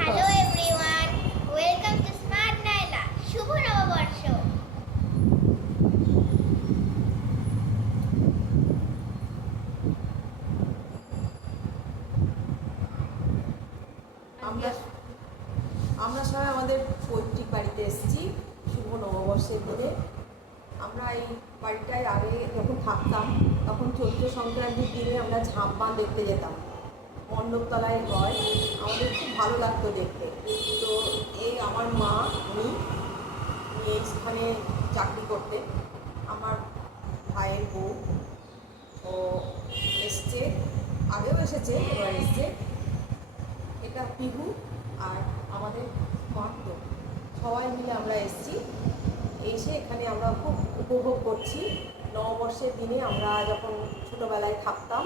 Hello everyone, welcome to smart Naila. শুভ নববর্ষ। আমরা আমরা সবাই আমাদের পৈতৃক বাড়িতে এসেছি শুভ নববর্ষের দিনে। আমরা এই বাড়িটায় আগে যখন থাকতাম তখন চৈত্র সংক্রান্তির দিনে আমরা ঝাঁপবান দেখতে যেতাম। মণ্ডপতলায় হয়, আমাদের খুব ভালো লাগতো দেখতে। তো এই আমার মা উনি এইখানে চাকরি করতে, আমার ভাইয়ের বউ ও এসছে, আগেও এসেছে, এবার এসছে। এটা পিহু আর আমাদের মাত্র সবাই মিলে আমরা এসেছি। এসে এখানে আমরা খুব উপভোগ করছি। নববর্ষের দিনে আমরা যখন ছোটোবেলায় থাকতাম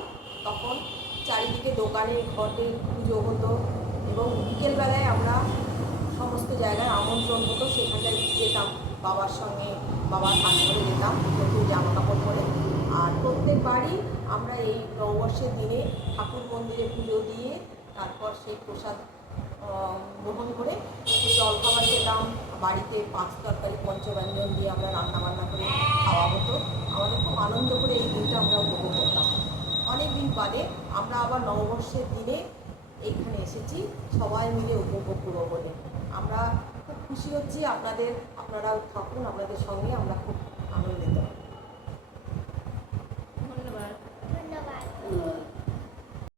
তখন চারিদিকে দোকানে ঘটে পুজো হতো এবং বিকেলবেলায় আমরা সমস্ত জায়গায় আমন্ত্রণ হতো, সেখানটায় যেতাম বাবার সঙ্গে, বাবার হাত ধরে যেতাম নতুন জামা কাপড় পরে। আর প্রত্যেকবারই আমরা এই নববর্ষের দিনে ঠাকুর মন্দিরে পুজো দিয়ে তারপর সেই প্রসাদ গ্রহণ করে জলখাবার খেতাম। বাড়িতে পাঁচ তরকারি পঞ্চব্যঞ্জন দিয়ে আমরা রান্নাবান্না করে খাওয়া হতো। আমাদের খুব আনন্দ করে এই দিনটা আমরা উপভোগ করতাম। অনেক দিন বাদে আমরা আবার নববর্ষের দিনে এইখানে এসেছি সবাই মিলে উপভোগ করবো বলে। আমরা খুব খুশি হচ্ছি, আপনারাও থাকুন, আপনাদের সঙ্গে আমরা খুব আনন্দিত।